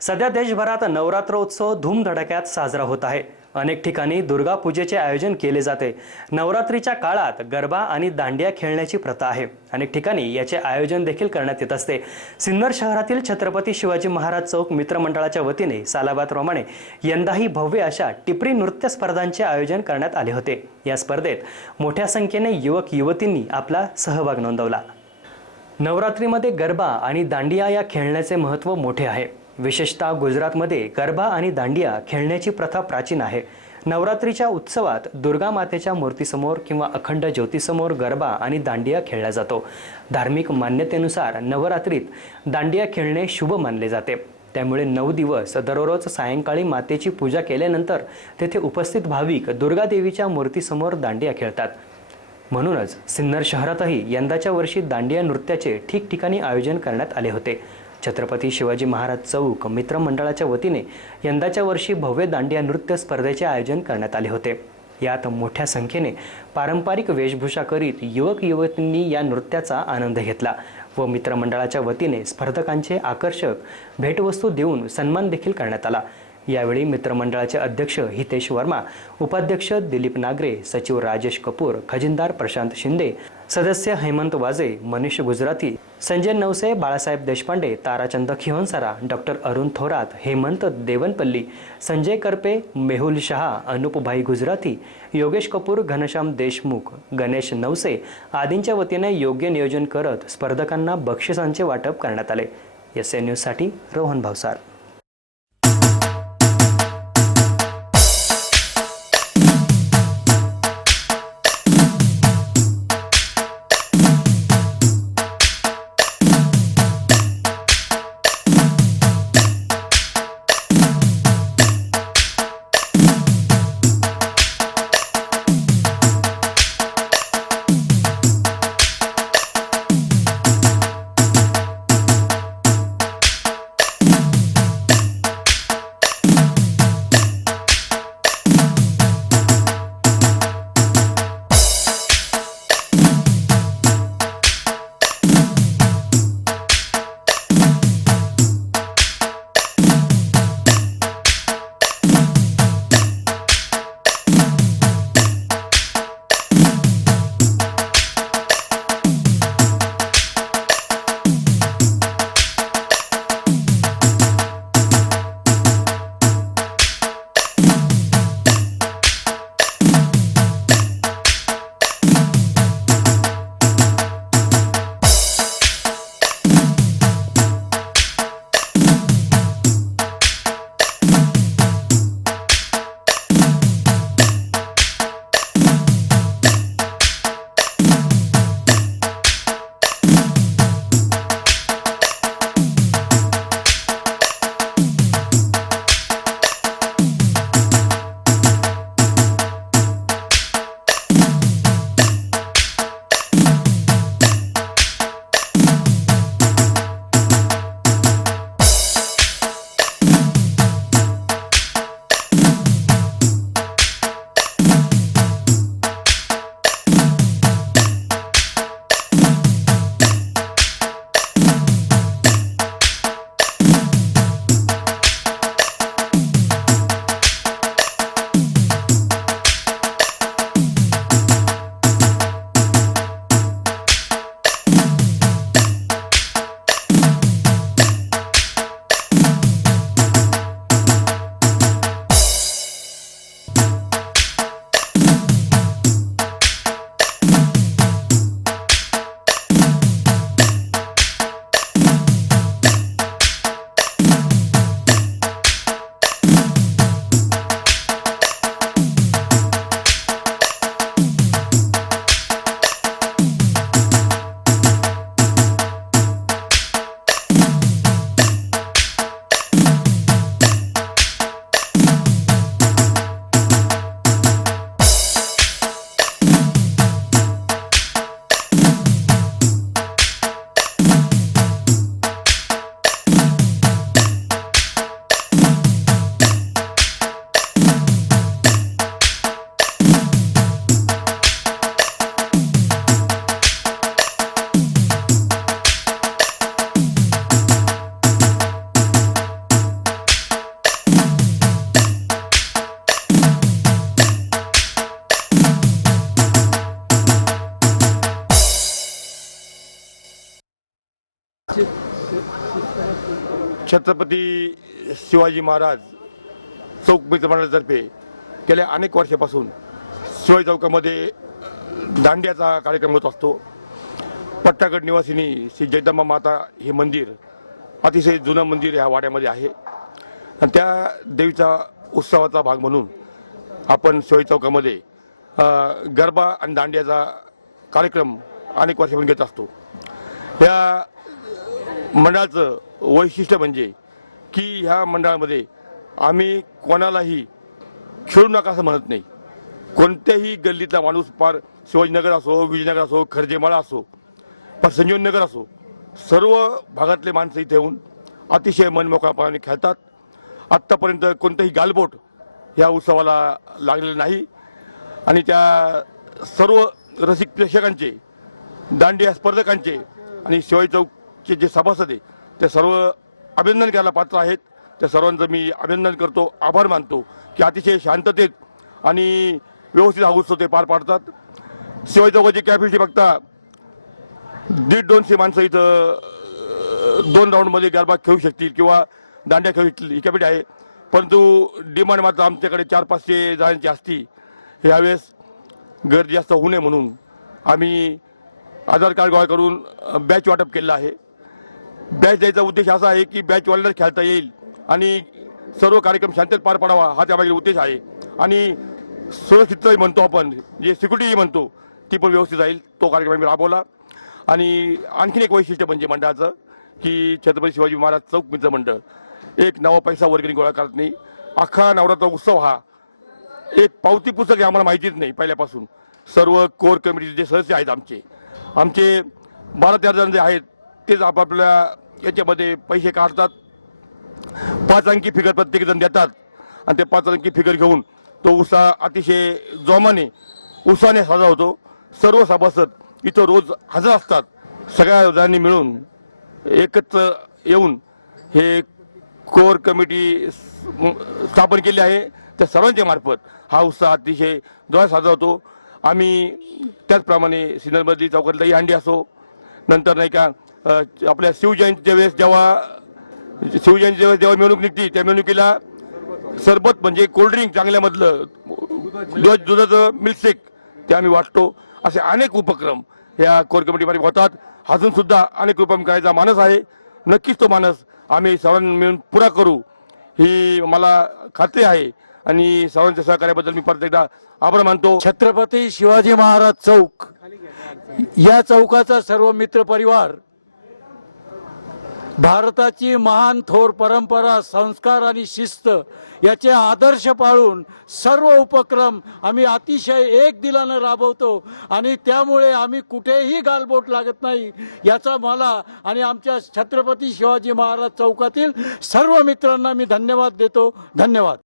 सध्या देशभरात नवरात्रोत्सव धूमधडाक्यात साजरा होत आहे. अनेक ठिकाणी दुर्गा पूजेचे आयोजन केले जाते. नवरात्रीच्या काळात गरबा आणि दांडिया खेळण्याची प्रथा आहे. अनेक ठिकाणी याचे आयोजन देखील करण्यात येत असते. सिन्नर शहरातील छत्रपती शिवाजी महाराज चौक मित्रमंडळाच्या वतीने सालाबादप्रमाणे यंदाही भव्य अशा टिपरी नृत्य स्पर्धांचे आयोजन करण्यात आले होते. या स्पर्धेत मोठ्या संख्येने युवक युवतींनी आपला सहभाग नोंदवला. नवरात्रीमध्ये गरबा आणि दांडिया या खेळण्याचे महत्त्व मोठे आहे. विशेषतः गुजरातमध्ये गरबा आणि दांडिया खेळण्याची प्रथा प्राचीन आहे. नवरात्रीच्या उत्सवात दुर्गा मातेच्या मूर्तीसमोर किंवा अखंड ज्योतीसमोर गरबा आणि दांडिया खेळला जातो. धार्मिक मान्यतेनुसार नवरात्रीत दांडिया खेळणे शुभ मानले जाते. त्यामुळे नऊ दिवस दररोज सायंकाळी मातेची पूजा केल्यानंतर तेथे उपस्थित भाविक दुर्गादेवीच्या मूर्तीसमोर दांडिया खेळतात. म्हणूनच सिन्नर शहरातही यंदाच्या वर्षी दांडिया नृत्याचे ठिकठिकाणी आयोजन करण्यात आले होते. छत्रपती शिवाजी महाराज चौक मित्रमंडळाच्या वतीने यंदाच्या वर्षी भव्य दांडिया नृत्य स्पर्धेचे आयोजन करण्यात आले होते. यात मोठ्या संख्येने पारंपरिक वेशभूषा करीत युवक युवतींनी या नृत्याचा आनंद घेतला व मित्रमंडळाच्या वतीने स्पर्धकांचे आकर्षक भेटवस्तू देऊन सन्मान देखील करण्यात आला. यावेळी मित्रमंडळाचे अध्यक्ष हितेश वर्मा उपाध्यक्ष दिलीप नागरे सचिव राजेश कपूर खजिनदार प्रशांत शिंदे सदस्य हेमंत वाजे मनीष गुजराती संजय नवसे बाळासाहेब देशपांडे ताराचंद खिवनसारा डॉक्टर अरुण थोरात हेमंत देवनपल्ली संजय करपे मेहुल शहा अनुपभाई गुजराती योगेश कपूर घनश्याम देशमुख गणेश नवसे आदींच्या वतीने योग्य नियोजन करत स्पर्धकांना बक्षिसांचे वाटप करण्यात आले. एस एन न्यूजसाठी रोहन भावसार. छत्रपती शिवाजी महाराज चौक मित्र मंडळातर्फे गेल्या अनेक वर्षापासून शिवाजी चौकामध्ये दांड्याचा कार्यक्रम होत असतो. पट्टागड निवासिनी श्री जगदंबा माता हे मंदिर अतिशय जुनं मंदिर ह्या वाड्यामध्ये आहे. आणि त्या देवीचा उत्सवाचा भाग म्हणून आपण शिवाजी चौकामध्ये गरबा आणि दांड्याचा कार्यक्रम अनेक वर्षापासून घेत असतो. या मंडळाचं वैशिष्ट्य म्हणजे की ह्या मंडळामध्ये आम्ही कोणालाही खेळू नका असं म्हणत नाही. कोणत्याही गल्लीतला माणूस पार शिवाजीनगर असो विजयनगर असो खर्जेमाळा असो पार संजीवनगर असो सर्व भागातले माणसं इथे येऊन अतिशय मनमोकळापणाने खेळतात. आत्तापर्यंत कोणतंही गालबोट या उत्सवाला लागलेलं नाही. आणि त्या सर्व रसिक प्रेक्षकांचे दांडिया स्पर्धकांचे आणि शिवाजी चौकचे जे सभासद आहे ते सर्व अभिनंदन करायला पात्र आहेत. त्या सर्वांचं मी अभिनंदन करतो आभार मानतो की अतिशय शांततेत आणि व्यवस्थित हा उत्सव ते पार पाडतात. शिवाय चौकाची कॅपॅसिटी बघता दीड दोनशे माणसं इथं दोन राऊंडमध्ये गरबा खेळू शकतील किंवा दांड्या खेळू शकतील ही कॅपॅसिटी आहे. परंतु डिमांड मात्र आमच्याकडे चार पाचशे जणांची असती. यावेळेस गर्दी जास्त होऊ नये म्हणून आम्ही आधार कार्ड गोळा करून बॅच वाटप केलं आहे. बॅच द्यायचा उद्देश असा आहे की बॅचवाल्याला खेळता येईल आणि सर्व कार्यक्रम शांततेत पार पडावा हा त्यामागे उद्देश आहे. आणि सुरक्षितताही म्हणतो आपण जे सिक्युरिटी म्हणतो ती पण व्यवस्थित राहील तो कार्यक्रम आम्ही राबवला. आणि आणखीन एक वैशिष्ट्य म्हणजे मंडळाचं की छत्रपती शिवाजी महाराज चौक मित्र मंडळ. एक नवा पैसा वर्गणी गोळा करत नाही. अख्खा नवरात्र उत्सव हा एक पावती पुस्तक हे आम्हाला माहितीच नाही पहिल्यापासून. सर्व कोर कमिटीचे जे सदस्य आहेत आमचे. आमचे बारा तेरा जण जे आहेत तेच आपापल्या याच्यामध्ये पैसे काढतात. पाच अंकी फिगर प्रत्येक जण देतात. आणि ते पाच अंकी फिगर घेऊन तो उत्साह अतिशय जोमाने उत्साहाने साजरा होतो. सर्व सभासद इथं रोज हजर असतात. सगळ्या जणांनी मिळून एकत्र येऊन हे कोर कमिटी स्थापन केली आहे. त्या सर्वांच्या मार्फत हा उत्साह अतिशय जोरात साजरा होतो. आम्ही त्याचप्रमाणे सिन्नरमधली चौकातला दहीहंडी असो. नंतर नाही का आपल्या शिवजयंतीच्या वेळेस जेव्हा शिवजयंतीच्या वेळेस जेव्हा मिरवणूक निघते त्या मिरवणुकीला सरबत म्हणजे कोल्ड्रिंक चांगल्यामधलं दुध दुधाचं मिल्कशेक ते आम्ही वाटतो. असे अनेक उपक्रम या कोर कमिटीमध्ये होतात. अजून सुद्धा अनेक उपक्रम करायचा मानस आहे. नक्कीच तो मानस आम्ही सर्वांनी मिळून पुरा करू. ही मला खात्री आहे. आणि सर्वांच्या सहकार्याबद्दल मी परत एकदा आभार मानतो. छत्रपती शिवाजी महाराज चौक. या चौकाचा सर्व मित्र परिवार भारताची महान थोर परंपरा संस्कार आणि शिस्त याचे आदर्श पाळून सर्व उपक्रम आम्ही अतिशय एक दिलानं राबवतो आणि त्यामुळे आम्ही कुठेही गालबोट लागत नाही याचा मला आणि आमच्या छत्रपती शिवाजी महाराज चौकातील सर्व मित्रांना मी धन्यवाद देतो. धन्यवाद.